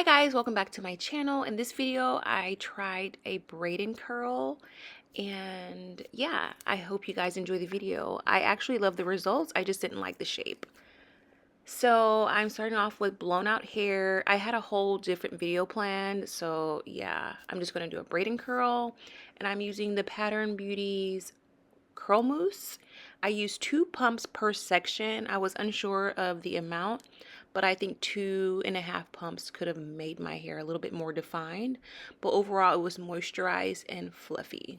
Hi guys, welcome back to my channel. In this video I tried a braid and curl, and yeah, I hope you guys enjoy the video. I actually love the results, I just didn't like the shape. So I'm starting off with blown out hair. I had a whole different video planned, so yeah, I'm just going to do a braid and curl, and I'm using the Pattern Beauties curl mousse. I used 2 pumps per section. I was unsure of the amount, but I think 2.5 pumps could have made my hair a little bit more defined. But overall, it was moisturized and fluffy.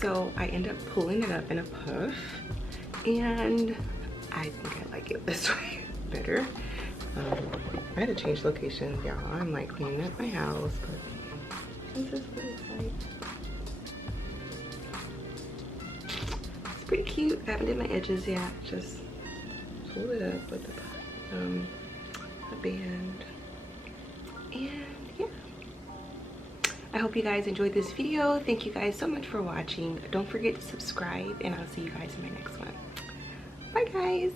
So I end up pulling it up in a puff, and I think I like it this way better. I had to change locations, y'all. I'm like cleaning up my house, but this is what it's like. It's pretty cute. I haven't did my edges yet. Just pull it up with a band, and yeah. I hope you guys enjoyed this video. Thank you guys so much for watching. Don't forget to subscribe, and I'll see you guys in my next one. Bye guys.